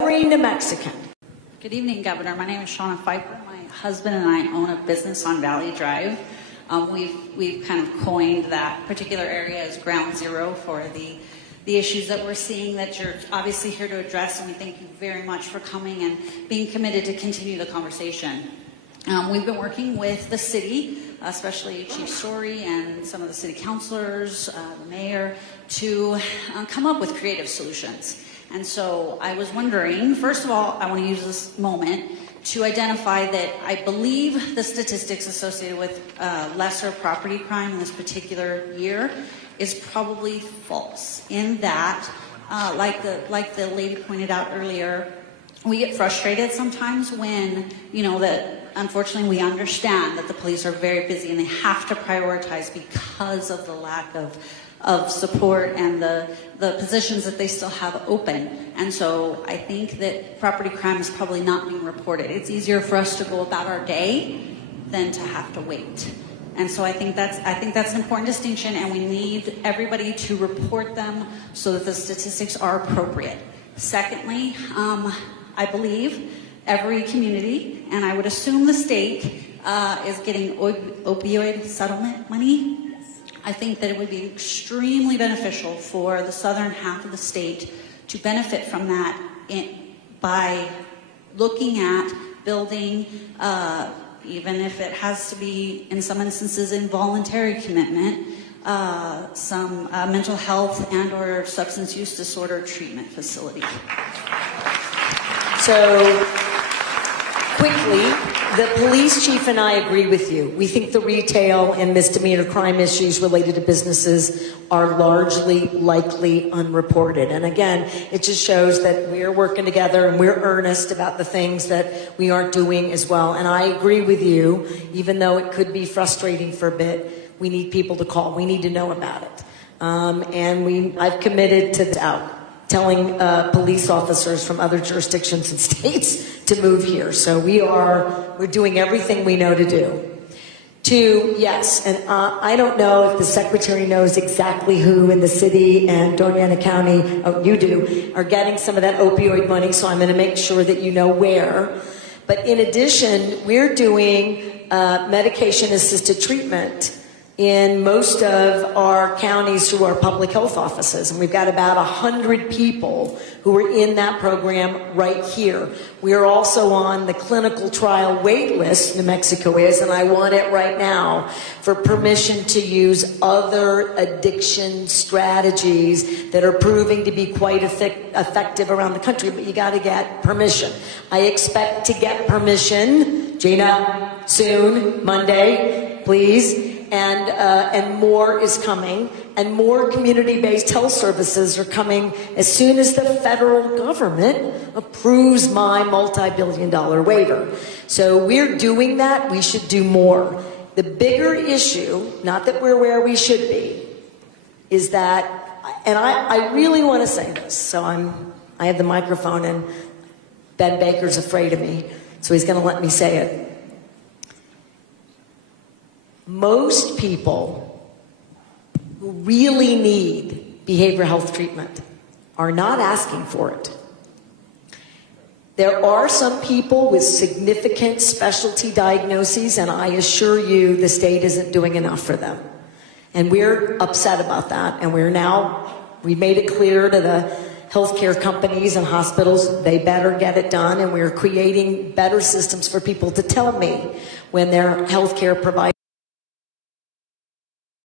New Mexican. Good evening, Governor. My name is Shawna Pfeiffer. My husband and I own a business on Valley Drive. We've kind of coined that particular area as ground zero for the issues that we're seeing that you're obviously here to address, and we thank you very much for coming and being committed to continue the conversation. We've been working with the city, especially Chief Story and some of the city councilors, the mayor, to come up with creative solutions. And so I was wondering, first of all, I want to use this moment to identify that I believe the statistics associated with lesser property crime in this particular year is probably false, in that, like the lady pointed out earlier, we get frustrated sometimes when, that unfortunately we understand that the police are very busy and they have to prioritize because of the lack of support and the positions that they still have open. And so I think that property crime is probably not being reported. It's easier for us to go about our day than to have to wait. And so I think that's an important distinction, and we need everybody to report them so that the statistics are appropriate. Secondly, I believe every community, and I would assume the state, is getting opioid settlement money. I think that it would be extremely beneficial for the southern half of the state to benefit from that by looking at building, even if it has to be, in some instances, involuntary commitment, some mental health and or substance use disorder treatment facility. So, quickly, the police chief and I agree with you. We think the retail and misdemeanor crime issues related to businesses are largely likely unreported. And again, it just shows that we're working together and we're earnest about the things that we aren't doing as well. And I agree with you, even though it could be frustrating for a bit, we need people to call. We need to know about it. I've committed to telling police officers from other jurisdictions and states to move here. So we're doing everything we know to do. Two, yes, and I don't know if the secretary knows exactly who in the city and Doña Ana County, oh, you do, are getting some of that opioid money, so I'm gonna make sure that you know where. But in addition, we're doing medication-assisted treatment in most of our counties through our public health offices. And we've got about 100 people who are in that program right here. We are also on the clinical trial wait list, New Mexico is, and I want it right now, for permission to use other addiction strategies that are proving to be quite effective around the country, but you gotta get permission. I expect to get permission, Gina, soon, Monday, please. And more is coming, and more community-based health services are coming as soon as the federal government approves my multi-billion-dollar waiver. So we're doing that. We should do more. The bigger issue, not that we're where we should be, is that, and I really want to say this, so I have the microphone and Ben Baker's afraid of me, so he's going to let me say it. Most people who really need behavioral health treatment are not asking for it. There are some people with significant specialty diagnoses, and I assure you the state isn't doing enough for them. And we're upset about that, and we made it clear to the healthcare companies and hospitals they better get it done, and we're creating better systems for people to tell me when their healthcare providers